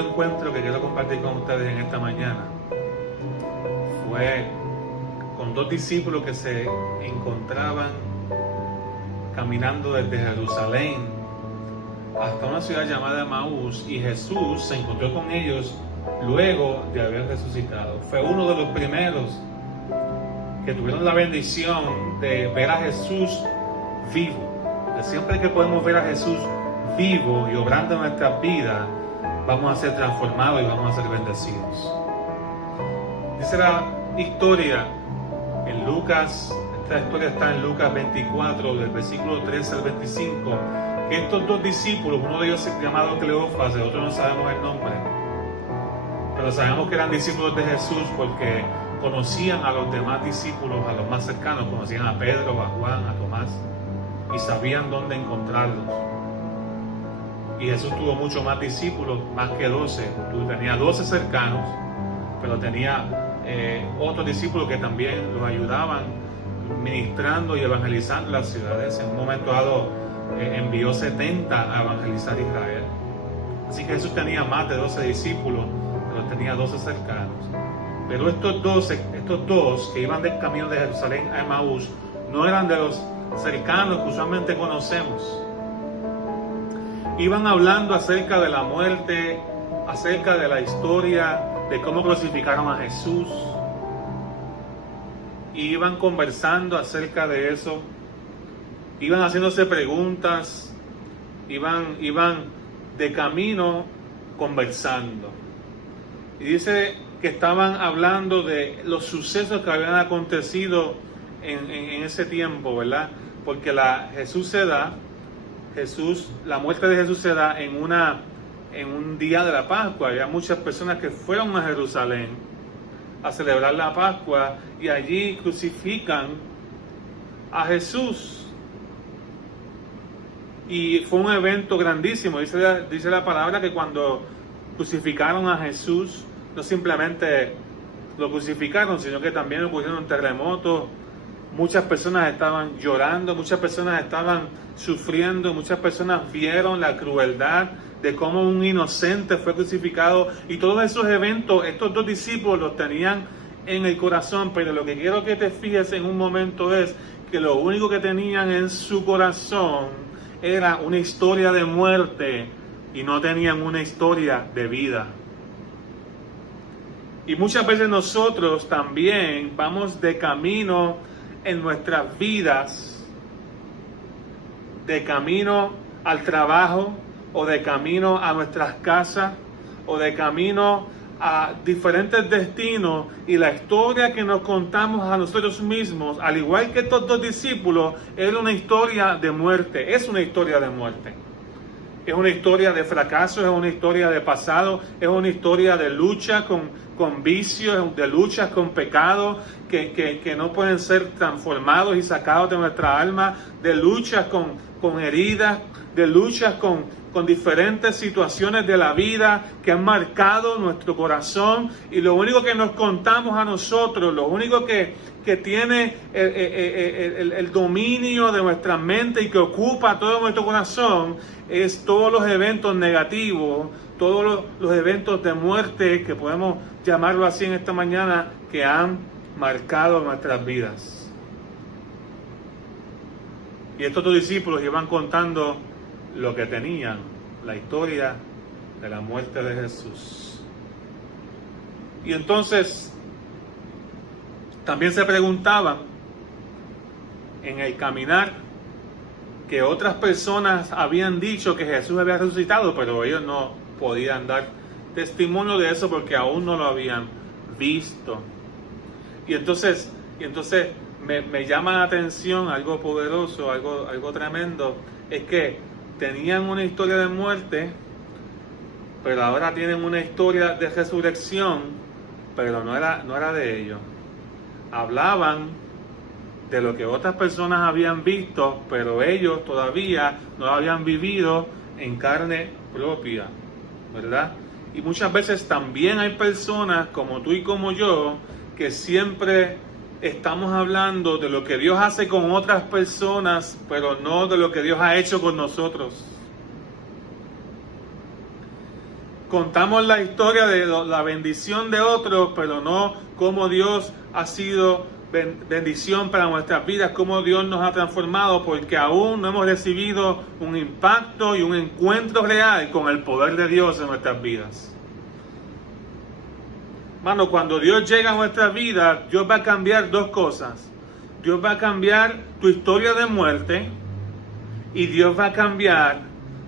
segundo encuentro que quiero compartir con ustedes en esta mañana fue con dos discípulos que se encontraban caminando desde Jerusalén hasta una ciudad llamada Emaús, y Jesús se encontró con ellos luego de haber resucitado. Fue uno de los primeros que tuvieron la bendición de ver a Jesús vivo. Porque siempre que podemos ver a Jesús vivo y obrando en nuestras vidas, vamos a ser transformados y vamos a ser bendecidos. Dice la historia en Lucas, esta historia está en Lucas 24, del versículo 13 al 25, que estos dos discípulos, uno de ellos es llamado Cleofas, el otro no sabemos el nombre, pero sabemos que eran discípulos de Jesús porque conocían a los demás discípulos, a los más cercanos, conocían a Pedro, a Juan, a Tomás, y sabían dónde encontrarlos. Y Jesús tuvo muchos más discípulos, más que 12. Tenía 12 cercanos, pero tenía otros discípulos que también los ayudaban ministrando y evangelizando las ciudades. En un momento dado envió 70 a evangelizar Israel. Así que Jesús tenía más de 12 discípulos, pero tenía 12 cercanos. Pero estos dos que iban del camino de Jerusalén a Emaús no eran de los cercanos que usualmente conocemos. Iban hablando acerca de la muerte, acerca de la historia, de cómo crucificaron a Jesús. Y iban conversando acerca de eso. Iban haciéndose preguntas. Iban de camino conversando. Y dice que estaban hablando de los sucesos que habían acontecido en ese tiempo, ¿verdad? Porque la muerte de Jesús se da en un día de la Pascua. Había muchas personas que fueron a Jerusalén a celebrar la Pascua y allí crucifican a Jesús. Y fue un evento grandísimo. Dice la palabra que cuando crucificaron a Jesús, no simplemente lo crucificaron, sino que también ocurrieron terremotos. Muchas personas estaban llorando, muchas personas estaban sufriendo, muchas personas vieron la crueldad de cómo un inocente fue crucificado, y todos esos eventos estos dos discípulos los tenían en el corazón. Pero lo que quiero que te fijes en un momento es que lo único que tenían en su corazón era una historia de muerte y no tenían una historia de vida. Y muchas veces nosotros también vamos de camino en nuestras vidas, de camino al trabajo, o de camino a nuestras casas, o de camino a diferentes destinos, y la historia que nos contamos a nosotros mismos, al igual que estos dos discípulos, es una historia de muerte. Es una historia de muerte. Es una historia de fracaso, es una historia de pasado, es una historia de lucha con vicios, de luchas con pecados que no pueden ser transformados y sacados de nuestra alma, de luchas con heridas, de luchas con diferentes situaciones de la vida que han marcado nuestro corazón. Y lo único que nos contamos a nosotros, lo único que tiene el dominio de nuestra mente y que ocupa todo nuestro corazón, es todos los eventos negativos, todos los eventos de muerte, que podemos llamarlo así en esta mañana, que han marcado nuestras vidas. Y estos dos discípulos iban contando lo que tenían, la historia de la muerte de Jesús. Y entonces también se preguntaban en el caminar que otras personas habían dicho que Jesús había resucitado, pero ellos no podían dar testimonio de eso porque aún no lo habían visto. Y entonces me llama la atención algo poderoso, algo tremendo, es que tenían una historia de muerte, pero ahora tienen una historia de resurrección, pero no era de ellos. Hablaban de lo que otras personas habían visto, pero ellos todavía no lo habían vivido en carne propia, ¿verdad? Y muchas veces también hay personas como tú y como yo que siempre estamos hablando de lo que Dios hace con otras personas, pero no de lo que Dios ha hecho con nosotros. contamos la historia de la bendición de otros, pero no cómo Dios ha sido bendición para nuestras vidas, cómo Dios nos ha transformado, porque aún no hemos recibido un impacto y un encuentro real con el poder de Dios en nuestras vidas. Hermano, cuando Dios llega a nuestra vida, Dios va a cambiar dos cosas. Dios va a cambiar tu historia de muerte y Dios va a cambiar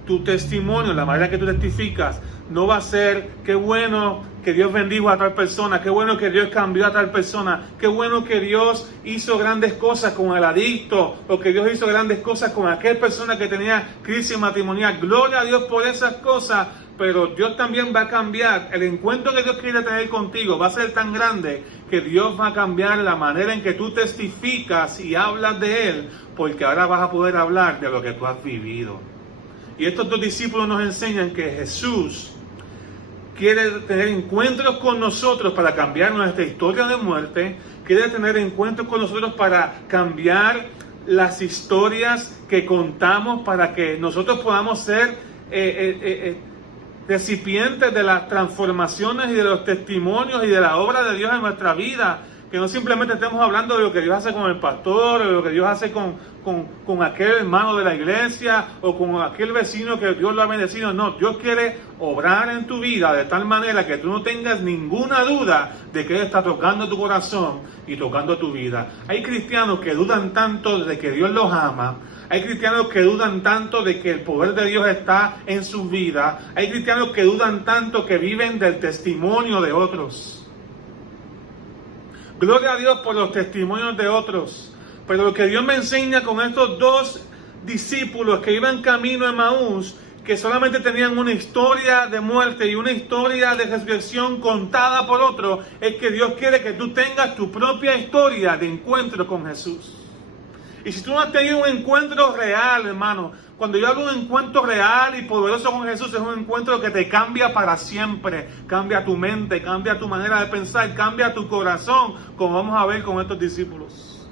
tu testimonio, la manera que tú testificas. No va a ser, qué bueno que Dios bendijo a tal persona, qué bueno que Dios cambió a tal persona, qué bueno que Dios hizo grandes cosas con el adicto, o que Dios hizo grandes cosas con aquella persona que tenía crisis matrimonial. Gloria a Dios por esas cosas, pero Dios también va a cambiar. El encuentro que Dios quiere tener contigo va a ser tan grande que Dios va a cambiar la manera en que tú testificas y hablas de Él, porque ahora vas a poder hablar de lo que tú has vivido. Y estos dos discípulos nos enseñan que Jesús quiere tener encuentros con nosotros para cambiar nuestra historia de muerte, quiere tener encuentros con nosotros para cambiar las historias que contamos, para que nosotros podamos ser recipientes de las transformaciones y de los testimonios y de la obra de Dios en nuestra vida. Que no simplemente estemos hablando de lo que Dios hace con el pastor, o de lo que Dios hace con aquel hermano de la iglesia, o con aquel vecino que Dios lo ha bendecido. No, Dios quiere obrar en tu vida de tal manera que tú no tengas ninguna duda de que Él está tocando tu corazón y tocando tu vida. Hay cristianos que dudan tanto de que Dios los ama. Hay cristianos que dudan tanto de que el poder de Dios está en sus vidas. Hay cristianos que dudan tanto que viven del testimonio de otros. Gloria a Dios por los testimonios de otros. Pero lo que Dios me enseña con estos dos discípulos que iban camino a Emaús, que solamente tenían una historia de muerte y una historia de resurrección contada por otro, es que Dios quiere que tú tengas tu propia historia de encuentro con Jesús. Y si tú no has tenido un encuentro real, hermano, cuando yo hablo de un encuentro real y poderoso con Jesús, es un encuentro que te cambia para siempre. Cambia tu mente, cambia tu manera de pensar, cambia tu corazón, como vamos a ver con estos discípulos.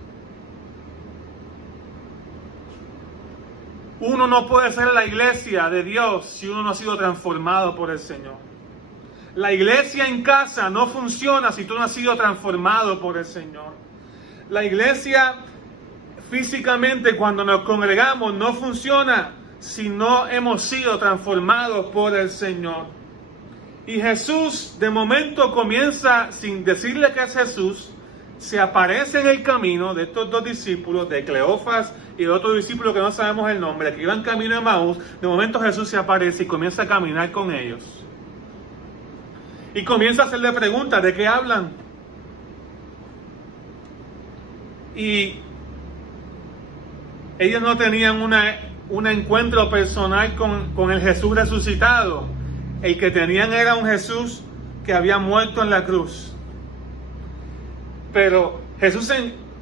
Uno no puede ser la iglesia de Dios si uno no ha sido transformado por el Señor. La iglesia en casa no funciona si tú no has sido transformado por el Señor. La iglesia físicamente, cuando nos congregamos, no funciona si no hemos sido transformados por el Señor. Y Jesús de momento comienza, sin decirle que es Jesús, se aparece en el camino de estos dos discípulos, de Cleofas y el otro discípulo que no sabemos el nombre, que iban camino a Emaús. De momento Jesús se aparece y comienza a caminar con ellos. Y comienza a hacerle preguntas, ¿de qué hablan? Y ellos no tenían un encuentro personal con el Jesús resucitado. El que tenían era un Jesús que había muerto en la cruz. Pero Jesús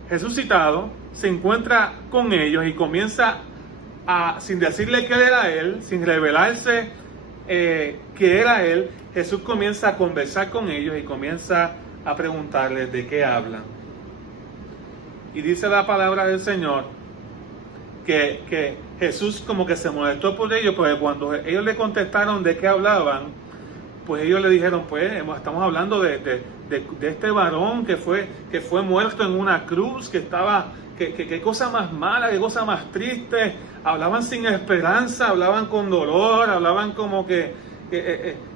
resucitado se encuentra con ellos y comienza sin decirle que era Él, sin revelarse que era Él, Jesús comienza a conversar con ellos y comienza a preguntarles de qué hablan. Y dice la palabra del Señor que Jesús como que se molestó por ellos, porque cuando ellos le contestaron de qué hablaban, pues ellos le dijeron, pues estamos hablando de este varón que fue muerto en una cruz, qué cosa más mala, qué cosa más triste. Hablaban sin esperanza, hablaban con dolor, hablaban como que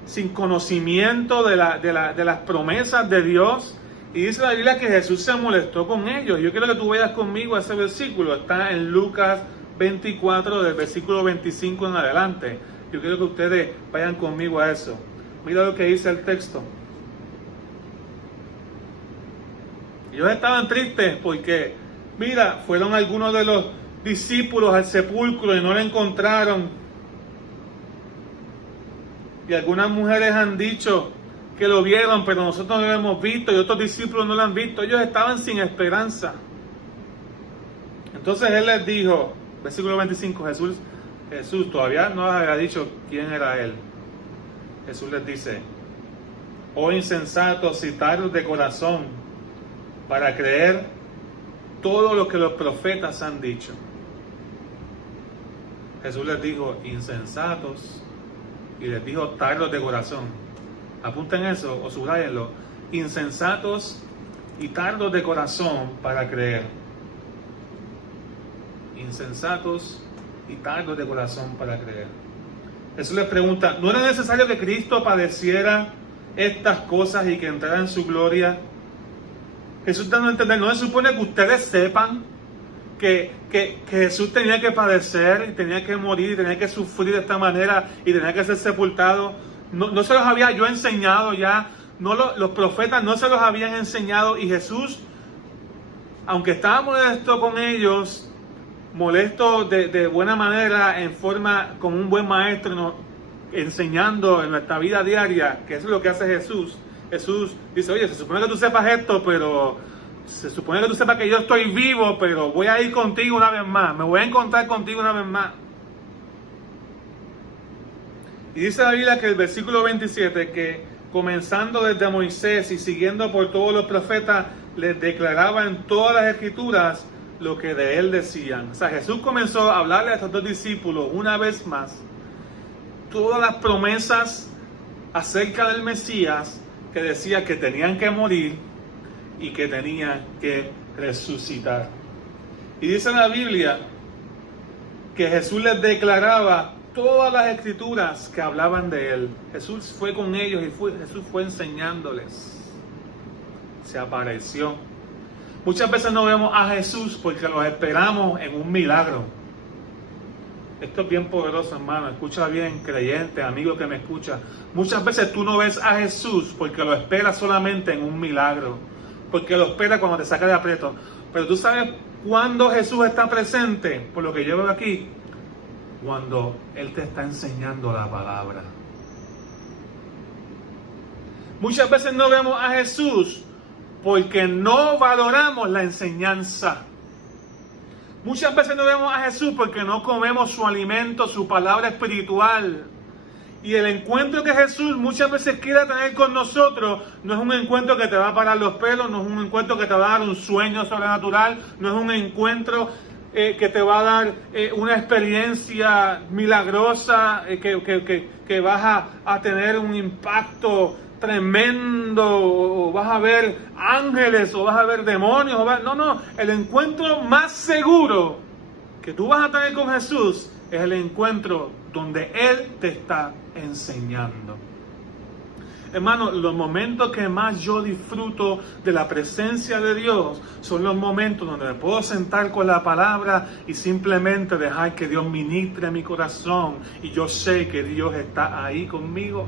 sin conocimiento de las promesas de Dios. Y dice la Biblia que Jesús se molestó con ellos. Yo quiero que tú vayas conmigo a ese versículo. Está en Lucas 24, del versículo 25 en adelante. Yo quiero que ustedes vayan conmigo a eso. Mira lo que dice el texto. Ellos estaban tristes porque, mira, fueron algunos de los discípulos al sepulcro y no lo encontraron. Y algunas mujeres han dicho que lo vieron, pero nosotros no lo hemos visto, y otros discípulos no lo han visto. Ellos estaban sin esperanza. Entonces Él les dijo, versículo 25, Jesús todavía no les había dicho quién era Él. Jesús les dice, oh insensatos y tardos de corazón, para creer todo lo que los profetas han dicho. Jesús les dijo, insensatos y les dijo tardos de corazón. Apunten eso o subrayenlo. Insensatos y tardos de corazón para creer. Insensatos y tardos de corazón para creer. Jesús les pregunta, ¿no era necesario que Cristo padeciera estas cosas y que entrara en su gloria? Jesús dando a entender, ¿no se supone que ustedes sepan que Jesús tenía que padecer, y tenía que morir, y tenía que sufrir de esta manera, y tenía que ser sepultado? No se los había yo enseñado ya, los profetas no se los habían enseñado, y Jesús, aunque estaba molesto con ellos, molesto de buena manera, en forma como un buen maestro, enseñando en nuestra vida diaria, que eso es lo que hace Jesús. Jesús dice, oye, se supone que tú sepas esto, pero se supone que tú sepas que yo estoy vivo, pero voy a ir contigo una vez más, me voy a encontrar contigo una vez más. Y dice la Biblia que el versículo 27, que comenzando desde Moisés y siguiendo por todos los profetas, les declaraba en todas las escrituras lo que de él decían. O sea, Jesús comenzó a hablarle a estos dos discípulos una vez más todas las promesas acerca del Mesías, que decía que tenían que morir y que tenían que resucitar. Y dice la Biblia que Jesús les declaraba todas las escrituras que hablaban de él. Jesús fue con ellos y Jesús fue enseñándoles. Se apareció. Muchas veces no vemos a Jesús porque los esperamos en un milagro. Esto es bien poderoso, hermano. Escucha bien, creyente, amigo que me escucha. Muchas veces tú no ves a Jesús porque lo esperas solamente en un milagro. Porque lo esperas cuando te saca de aprieto. Pero tú sabes cuándo Jesús está presente, por lo que yo veo aquí, cuando Él te está enseñando la palabra. Muchas veces no vemos a Jesús porque no valoramos la enseñanza. Muchas veces no vemos a Jesús porque no comemos su alimento, su palabra espiritual. Y el encuentro que Jesús muchas veces quiere tener con nosotros no es un encuentro que te va a parar los pelos, no es un encuentro que te va a dar un sueño sobrenatural, no es un encuentro que te va a dar una experiencia milagrosa, que vas a tener un impacto tremendo, o vas a ver ángeles, o vas a ver demonios, no, el encuentro más seguro que tú vas a tener con Jesús es el encuentro donde Él te está enseñando. Hermano, los momentos que más yo disfruto de la presencia de Dios son los momentos donde me puedo sentar con la palabra y simplemente dejar que Dios ministre mi corazón, y yo sé que Dios está ahí conmigo.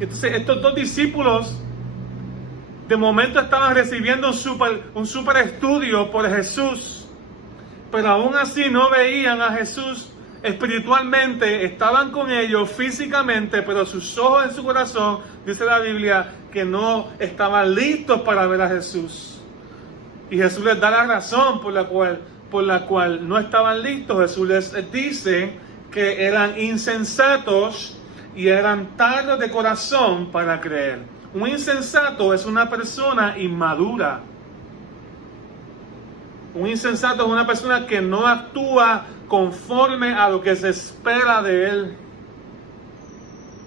Entonces estos dos discípulos de momento estaban recibiendo un super estudio por Jesús, pero aún así no veían a Jesús espiritualmente. Estaban con ellos físicamente, pero sus ojos en su corazón, dice la Biblia, que no estaban listos para ver a Jesús. Y Jesús les da la razón por la cual no estaban listos. Jesús les dice que eran insensatos y eran tardos de corazón para creer. Un insensato es una persona inmadura. Un insensato es una persona que no actúa conforme a lo que se espera de él.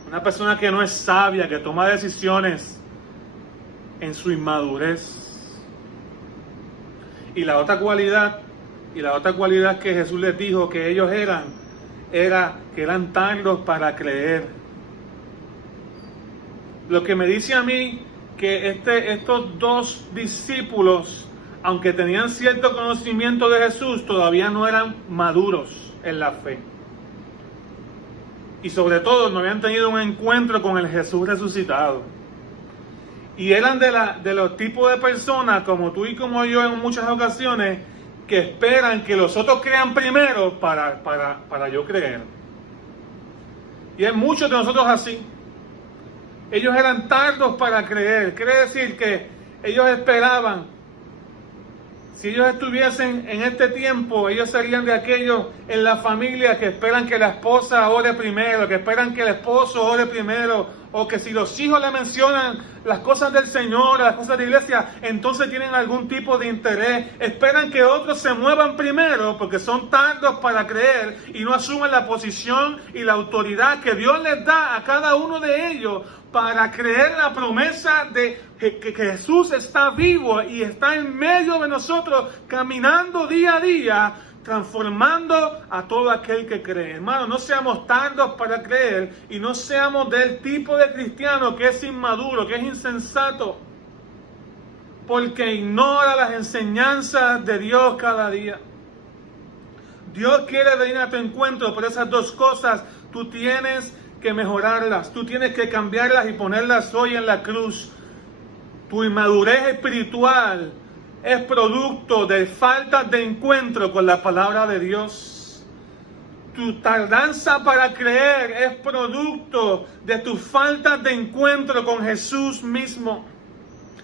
Una persona que no es sabia, que toma decisiones en su inmadurez. Y la otra cualidad que Jesús les dijo que ellos era que eran tardos para creer. Lo que me dice a mí que estos dos discípulos, aunque tenían cierto conocimiento de Jesús, todavía no eran maduros en la fe. Y sobre todo no habían tenido un encuentro con el Jesús resucitado. Y eran de los tipos de personas, como tú y como yo en muchas ocasiones, que esperan que los otros crean primero para yo creer. Y hay muchos de nosotros así. Ellos eran tardos para creer. Quiere decir que ellos esperaban. Si ellos estuviesen en este tiempo, ellos serían de aquellos en la familia que esperan que la esposa ore primero, que esperan que el esposo ore primero, o que si los hijos le mencionan las cosas del Señor, las cosas de la iglesia, entonces tienen algún tipo de interés. Esperan que otros se muevan primero porque son tardos para creer y no asumen la posición y la autoridad que Dios les da a cada uno de ellos para creer la promesa de que Jesús está vivo y está en medio de nosotros, caminando día a día, transformando a todo aquel que cree. Hermano, no seamos tardos para creer y no seamos del tipo de cristiano que es inmaduro, que es insensato, porque ignora las enseñanzas de Dios cada día. Dios quiere venir a tu encuentro, pero esas dos cosas tú tienes que mejorarlas, tú tienes que cambiarlas y ponerlas hoy en la cruz. Tu inmadurez espiritual es producto de falta de encuentro con la palabra de Dios. Tu tardanza para creer es producto de tu falta de encuentro con Jesús mismo.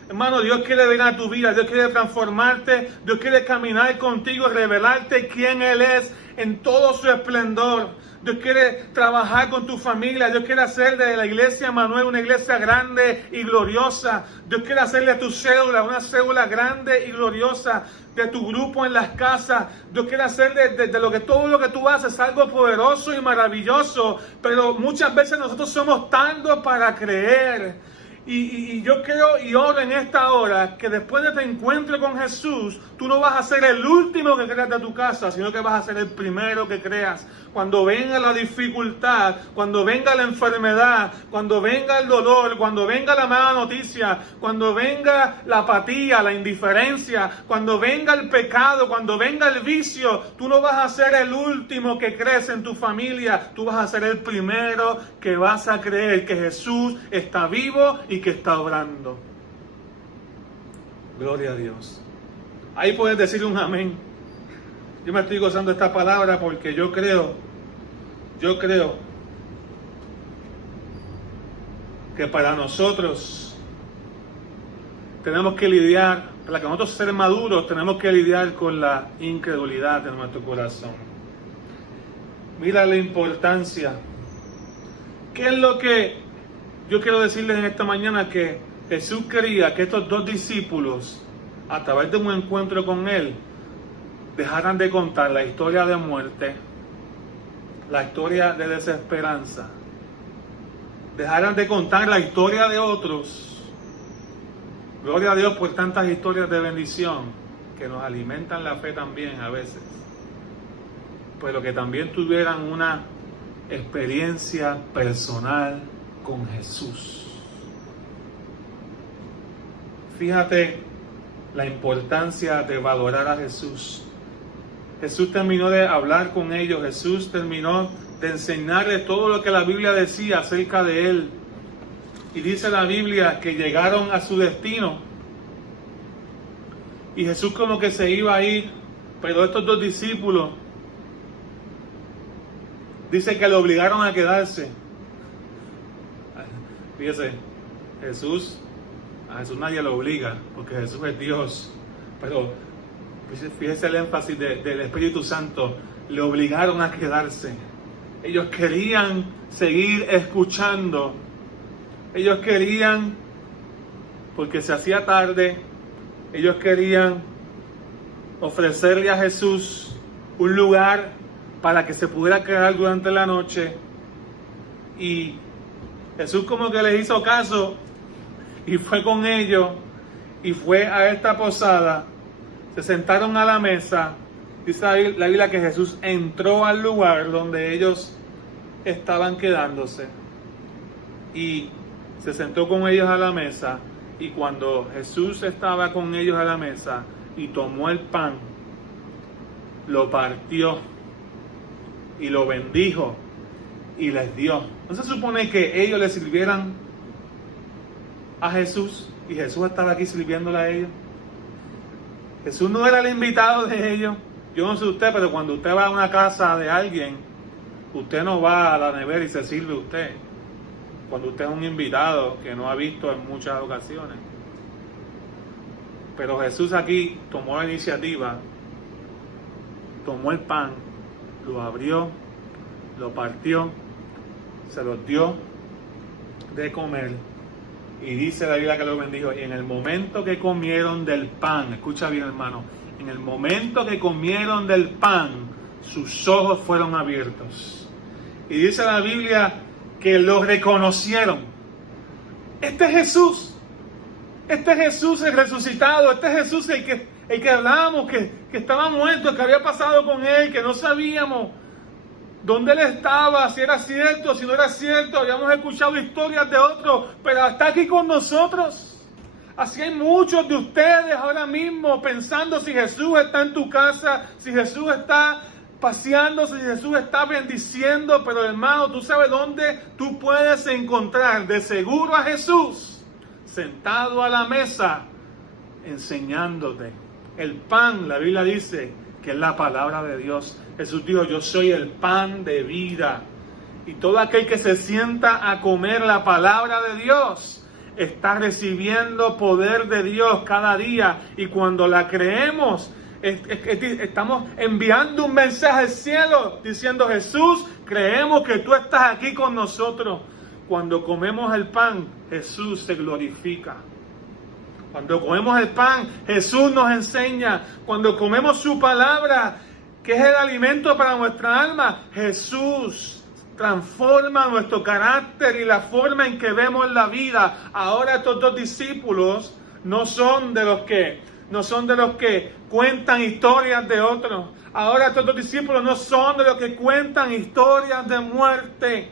Hermano, Dios quiere venir a tu vida, Dios quiere transformarte, Dios quiere caminar contigo, revelarte quién Él es en todo su esplendor. Dios quiere trabajar con tu familia. Dios quiere hacer de la iglesia Emanuel una iglesia grande y gloriosa. Dios quiere hacerle a tu célula una célula grande y gloriosa. De tu grupo en las casas. Dios quiere hacer de todo lo que tú haces algo poderoso y maravilloso. Pero muchas veces nosotros somos tardos para creer. Y yo creo y oro en esta hora que después de tu encuentro con Jesús, tú no vas a ser el último que creas de tu casa, sino que vas a ser el primero que creas. Cuando venga la dificultad, cuando venga la enfermedad, cuando venga el dolor, cuando venga la mala noticia, cuando venga la apatía, la indiferencia, cuando venga el pecado, cuando venga el vicio, tú no vas a ser el último que crees en tu familia, tú vas a ser el primero que vas a creer que Jesús está vivo y que está obrando. Gloria a Dios. Ahí puedes decir un amén. Yo me estoy gozando esta palabra porque yo creo que para nosotros tenemos que lidiar, para que nosotros ser maduros, tenemos que lidiar con la incredulidad de nuestro corazón. Mira la importancia. ¿Qué es lo que yo quiero decirles en esta mañana? Que Jesús quería que estos dos discípulos, a través de un encuentro con Él, dejaran de contar la historia de muerte, la historia de desesperanza, dejaran de contar la historia de otros. Gloria a Dios por tantas historias de bendición que nos alimentan la fe también a veces, pero que también tuvieran una experiencia personal con Jesús. Fíjate la importancia de valorar a Jesús. Jesús terminó de hablar con ellos, Jesús terminó de enseñarles todo lo que la Biblia decía acerca de Él. Y dice la Biblia que llegaron a su destino. Y Jesús como que se iba a ir, pero estos dos discípulos, dice que le obligaron a quedarse. Fíjese, a Jesús nadie lo obliga, porque Jesús es Dios. Pero fíjese el énfasis del Espíritu Santo, le obligaron a quedarse. Ellos querían seguir escuchando. Ellos querían, porque se hacía tarde, ellos querían ofrecerle a Jesús un lugar para que se pudiera quedar durante la noche. Y Jesús como que les hizo caso y fue con ellos y fue a esta posada. Se sentaron a la mesa. Dice la Biblia que Jesús entró al lugar donde ellos estaban quedándose y se sentó con ellos a la mesa. Y cuando Jesús estaba con ellos a la mesa y tomó el pan, lo partió y lo bendijo y les dio. ¿No se supone que ellos le sirvieran a Jesús y Jesús estaba aquí sirviéndole a ellos? Jesús no era el invitado de ellos. Yo no sé usted, pero cuando usted va a una casa de alguien, usted no va a la nevera y se sirve usted. Cuando usted es un invitado que no ha visto en muchas ocasiones. Pero Jesús aquí tomó la iniciativa, tomó el pan, lo abrió, lo partió, se los dio de comer. Y dice la Biblia que lo bendijo. Y en el momento que comieron del pan, escucha bien, hermano, en el momento que comieron del pan, sus ojos fueron abiertos. Y dice la Biblia que lo reconocieron. Este es Jesús. Este es Jesús el resucitado. Este es Jesús el que hablábamos, que estaba muerto, que había pasado con él, que no sabíamos dónde él estaba, si era cierto, si no era cierto. Habíamos escuchado historias de otros, pero está aquí con nosotros. Así hay muchos de ustedes ahora mismo pensando si Jesús está en tu casa, si Jesús está paseándose, si Jesús está bendiciendo. Pero hermano, tú sabes dónde tú puedes encontrar de seguro a Jesús sentado a la mesa enseñándote. El pan, la Biblia dice que es la palabra de Dios. Jesús dijo: yo soy el pan de vida. Y todo aquel que se sienta a comer la palabra de Dios está recibiendo poder de Dios cada día. Y cuando la creemos, estamos enviando un mensaje al cielo diciendo: Jesús, creemos que tú estás aquí con nosotros. Cuando comemos el pan, Jesús se glorifica. Cuando comemos el pan, Jesús nos enseña. Cuando comemos su palabra, que es el alimento para nuestra alma, Jesús transforma nuestro carácter y la forma en que vemos la vida. Ahora estos dos discípulos no son de los que cuentan historias de otros. Ahora estos dos discípulos no son de los que cuentan historias de muerte.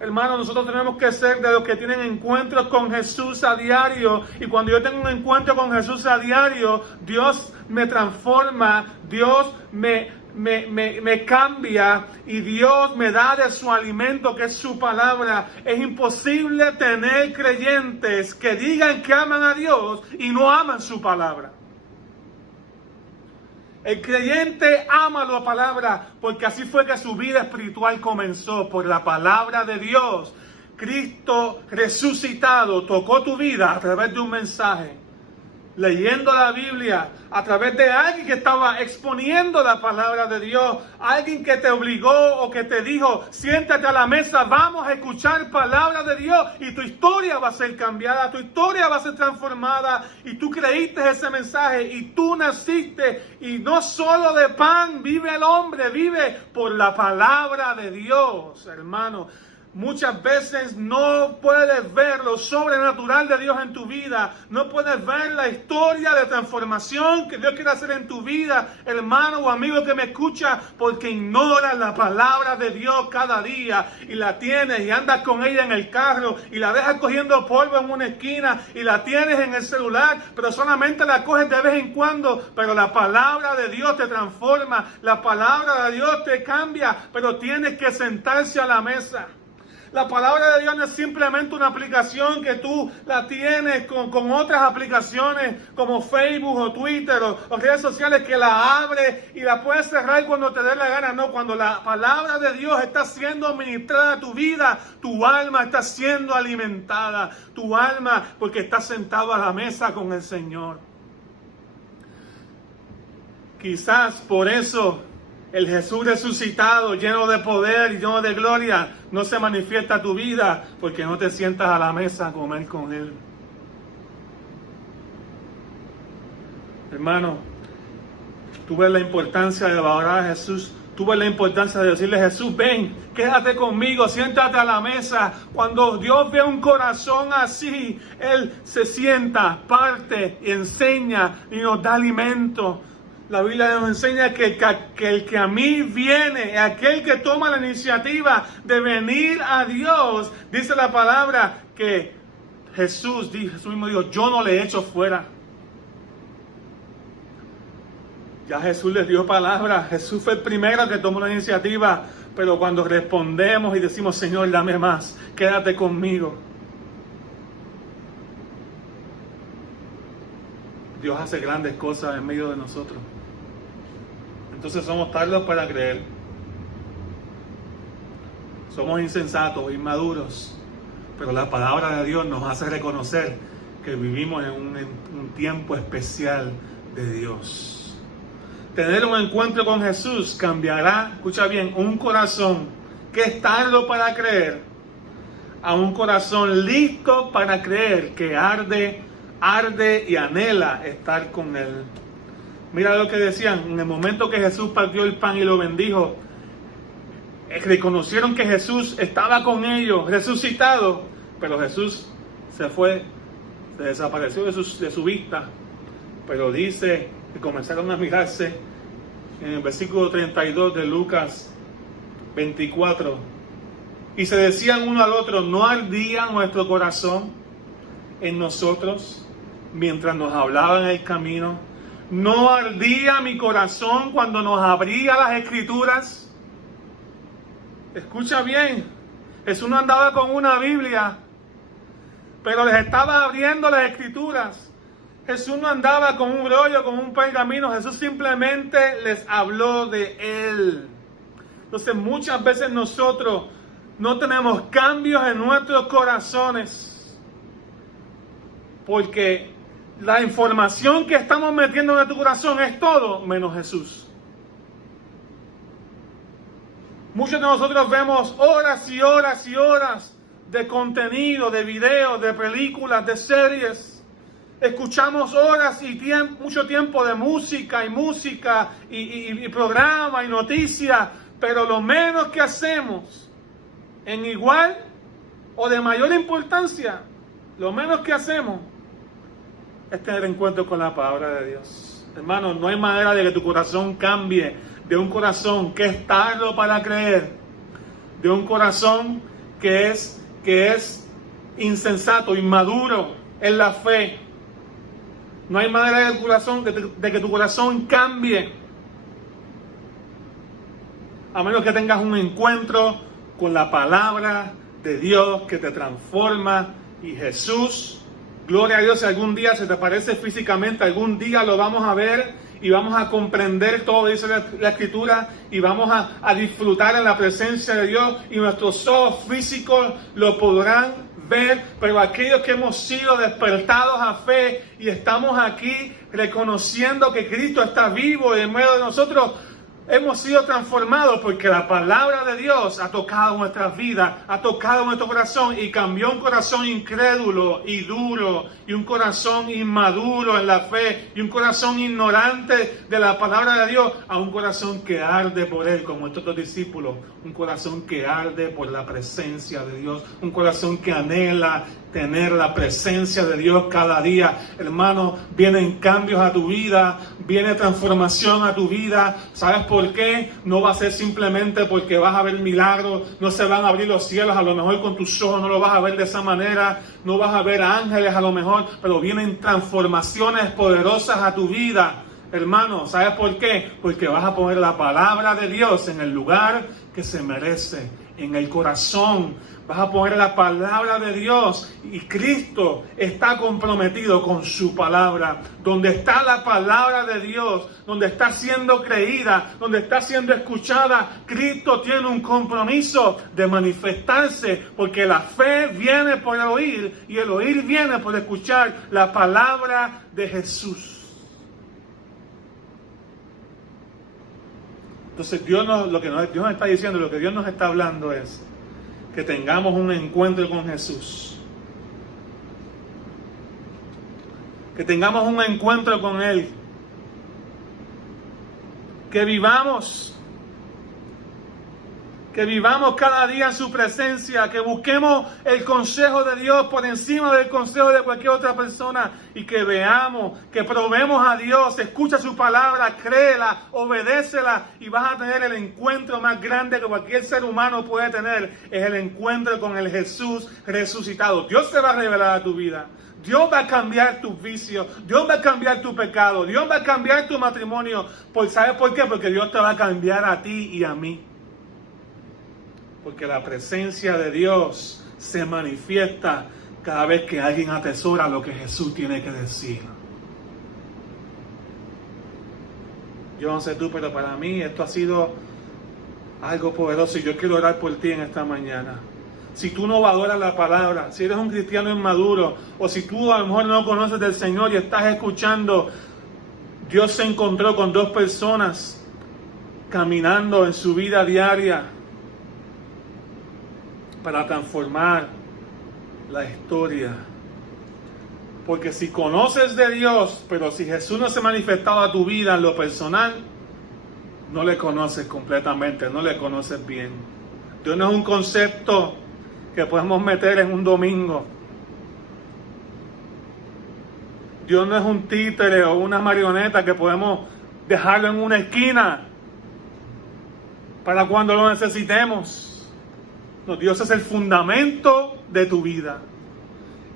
Hermanos, nosotros tenemos que ser de los que tienen encuentros con Jesús a diario. Y cuando yo tengo un encuentro con Jesús a diario, Dios me transforma, Dios me cambia y Dios me da de su alimento, que es su palabra. Es imposible tener creyentes que digan que aman a Dios y no aman su palabra. El creyente ama la palabra porque así fue que su vida espiritual comenzó, por la palabra de Dios. Cristo resucitado tocó tu vida a través de un mensaje, leyendo la Biblia, a través de alguien que estaba exponiendo la palabra de Dios, alguien que te obligó o que te dijo: siéntate a la mesa, vamos a escuchar palabra de Dios, y tu historia va a ser cambiada, tu historia va a ser transformada, y tú creíste ese mensaje y tú naciste. Y no solo de pan vive el hombre, vive por la palabra de Dios, hermano. Muchas veces no puedes ver lo sobrenatural de Dios en tu vida. No puedes ver la historia de transformación que Dios quiere hacer en tu vida, hermano o amigo que me escucha, porque ignoras la palabra de Dios cada día y la tienes y andas con ella en el carro y la dejas cogiendo polvo en una esquina y la tienes en el celular, pero solamente la coges de vez en cuando. Pero la palabra de Dios te transforma, la palabra de Dios te cambia, pero tienes que sentarse a la mesa. La palabra de Dios no es simplemente una aplicación que tú la tienes con otras aplicaciones como Facebook o Twitter o redes sociales, que la abres y la puedes cerrar cuando te dé la gana. No, cuando la palabra de Dios está siendo administrada a tu vida, tu alma está siendo alimentada. Tu alma, porque estás sentado a la mesa con el Señor. Quizás por eso el Jesús resucitado, lleno de poder y lleno de gloria, no se manifiesta a tu vida, porque no te sientas a la mesa a comer con Él. Hermano, tú ves la importancia de valorar a Jesús. Tú ves la importancia de decirle: Jesús, ven, quédate conmigo, siéntate a la mesa. Cuando Dios ve un corazón así, Él se sienta, parte y enseña y nos da alimento. La Biblia nos enseña que el que a mí viene, aquel que toma la iniciativa de venir a Dios, dice la palabra que Jesús mismo dijo: yo no le echo fuera. Ya Jesús les dio palabra. Jesús fue el primero que tomó la iniciativa. Pero cuando respondemos y decimos: Señor, dame más, quédate conmigo, Dios hace grandes cosas en medio de nosotros. Entonces somos tardos para creer. Somos insensatos, inmaduros. Pero la palabra de Dios nos hace reconocer que vivimos en un tiempo especial de Dios. Tener un encuentro con Jesús cambiará, escucha bien, un corazón que es tardo para creer a un corazón listo para creer, que arde y anhela estar con Él. Mira lo que decían, en el momento que Jesús partió el pan y lo bendijo, reconocieron que Jesús estaba con ellos, resucitado, pero Jesús se fue, se desapareció de su vista. Pero dice que comenzaron a mirarse en el versículo 32 de Lucas 24, y se decían uno al otro: ¿no ardía nuestro corazón en nosotros mientras nos hablaba en el camino? ¿No ardía mi corazón cuando nos abría las Escrituras? Escucha bien, Jesús no andaba con una Biblia, pero les estaba abriendo las Escrituras. Jesús no andaba con un rollo, con un pergamino. Jesús simplemente les habló de Él. Entonces muchas veces nosotros no tenemos cambios en nuestros corazones porque la información que estamos metiendo en tu corazón es todo menos Jesús. Muchos de nosotros vemos horas y horas y horas de contenido, de videos, de películas, de series. Escuchamos horas y mucho tiempo de música y programa y noticias, pero lo menos que hacemos, en igual o de mayor importancia, lo menos que hacemos es tener encuentro con la palabra de Dios. Hermano, no hay manera de que tu corazón cambie de un corazón que es tardo para creer, de un corazón que es insensato, inmaduro en la fe. No hay manera de que tu corazón cambie, a menos que tengas un encuentro con la palabra de Dios que te transforma. Y Jesús, gloria a Dios, si algún día se te aparece físicamente, algún día lo vamos a ver y vamos a comprender todo, dice la Escritura, y vamos a disfrutar en la presencia de Dios, y nuestros ojos físicos lo podrán ver, pero aquellos que hemos sido despertados a fe y estamos aquí reconociendo que Cristo está vivo en medio de nosotros, hemos sido transformados porque la palabra de Dios ha tocado nuestras vidas, ha tocado nuestro corazón y cambió un corazón incrédulo y duro y un corazón inmaduro en la fe y un corazón ignorante de la palabra de Dios a un corazón que arde por Él, como estos dos discípulos, un corazón que arde por la presencia de Dios, un corazón que anhela tener la presencia de Dios cada día. Hermano, vienen cambios a tu vida, viene transformación a tu vida. ¿Sabes por qué? No va a ser simplemente porque vas a ver milagros, no se van a abrir los cielos, a lo mejor con tus ojos no lo vas a ver de esa manera, no vas a ver ángeles a lo mejor, pero vienen transformaciones poderosas a tu vida. Hermano, ¿sabes por qué? Porque vas a poner la palabra de Dios en el lugar que se merece, en el corazón. Vas a poner la palabra de Dios y Cristo está comprometido con su palabra. Donde está la palabra de Dios, donde está siendo creída, donde está siendo escuchada, Cristo tiene un compromiso de manifestarse, porque la fe viene por el oír y el oír viene por escuchar la palabra de Jesús. Entonces Dios nos está diciendo, lo que Dios nos está hablando es que tengamos un encuentro con Jesús. Que tengamos un encuentro con Él. Que vivamos cada día en su presencia, que busquemos el consejo de Dios por encima del consejo de cualquier otra persona y que veamos, que probemos a Dios, escucha su palabra, créela, obedécela y vas a tener el encuentro más grande que cualquier ser humano puede tener, es el encuentro con el Jesús resucitado. Dios te va a revelar a tu vida. Dios va a cambiar tus vicios, Dios va a cambiar tu pecado, Dios va a cambiar tu matrimonio. ¿Sabes por qué? Porque Dios te va a cambiar a ti y a mí. Porque la presencia de Dios se manifiesta cada vez que alguien atesora lo que Jesús tiene que decir. Yo no sé tú, pero para mí esto ha sido algo poderoso y yo quiero orar por ti en esta mañana. Si tú no valoras la palabra, si eres un cristiano inmaduro, o si tú a lo mejor no conoces del Señor y estás escuchando, Dios se encontró con dos personas caminando en su vida diaria para transformar la historia. Porque si conoces de Dios, pero si Jesús no se ha manifestado a tu vida en lo personal, no le conoces completamente, no le conoces bien. Dios no es un concepto que podemos meter en un domingo. Dios no es un títere o una marioneta que podemos dejarlo en una esquina para cuando lo necesitemos. No, Dios es el fundamento de tu vida.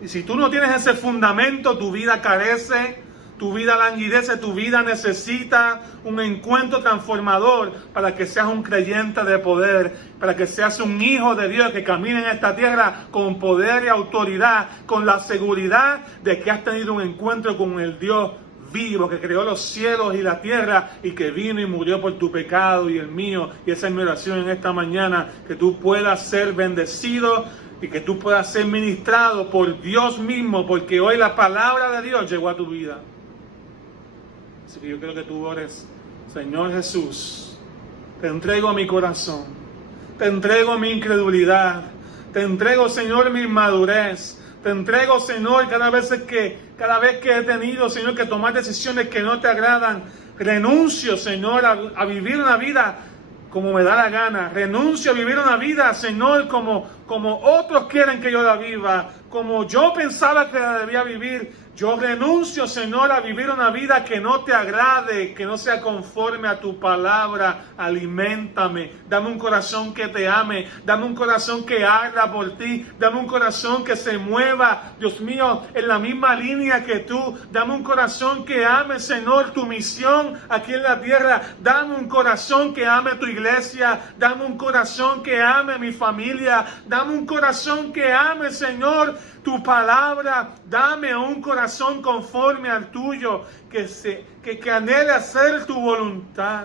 Y si tú no tienes ese fundamento, tu vida carece, tu vida languidece, tu vida necesita un encuentro transformador para que seas un creyente de poder, para que seas un hijo de Dios que camine en esta tierra con poder y autoridad, con la seguridad de que has tenido un encuentro con el Dios vivo que creó los cielos y la tierra y que vino y murió por tu pecado y el mío. Y esa es mi oración en esta mañana, que tú puedas ser bendecido y que tú puedas ser ministrado por Dios mismo, porque hoy la palabra de Dios llegó a tu vida. Así que yo quiero que tú ores: Señor Jesús, te entrego mi corazón, te entrego mi incredulidad, te entrego, Señor, mi inmadurez, te entrego, Señor, cada vez que he tenido, Señor, que tomar decisiones que no te agradan. Renuncio, Señor, a vivir una vida como me da la gana. Renuncio a vivir una vida, Señor, como otros quieren que yo la viva, como yo pensaba que la debía vivir. Yo renuncio, Señor, a vivir una vida que no te agrade, que no sea conforme a tu palabra. Aliméntame, dame un corazón que te ame, dame un corazón que arda por ti, dame un corazón que se mueva, Dios mío, en la misma línea que tú. Dame un corazón que ame, Señor, tu misión aquí en la tierra. Dame un corazón que ame tu iglesia, dame un corazón que ame mi familia, dame un corazón que ame, Señor, tu palabra. Dame un corazón conforme al tuyo, que anhele hacer tu voluntad.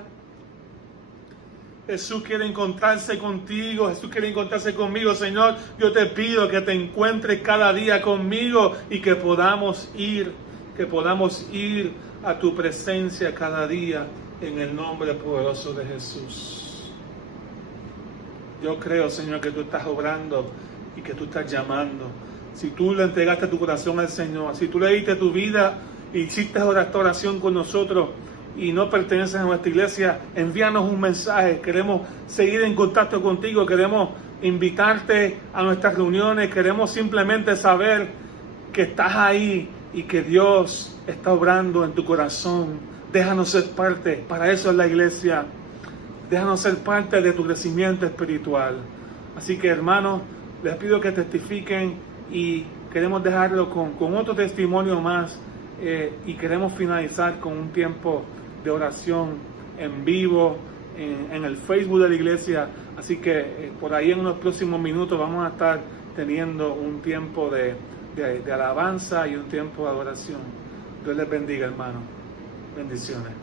Jesús quiere encontrarse contigo, Jesús quiere encontrarse conmigo. Señor, yo te pido que te encuentres cada día conmigo y que podamos ir a tu presencia cada día en el nombre poderoso de Jesús. Yo creo, Señor, que tú estás obrando y que tú estás llamando. Si tú le entregaste tu corazón al Señor, si tú le diste tu vida y hiciste esta oración con nosotros y no perteneces a nuestra iglesia, envíanos un mensaje. Queremos seguir en contacto contigo, queremos invitarte a nuestras reuniones, queremos simplemente saber que estás ahí y que Dios está obrando en tu corazón. Déjanos ser parte, para eso es la iglesia. Déjanos ser parte de tu crecimiento espiritual. Así que, hermanos, les pido que testifiquen y queremos dejarlo con otro testimonio más y queremos finalizar con un tiempo de oración en vivo en el Facebook de la iglesia. Así que por ahí en unos próximos minutos vamos a estar teniendo un tiempo de alabanza y un tiempo de adoración. Dios les bendiga, hermano. Bendiciones.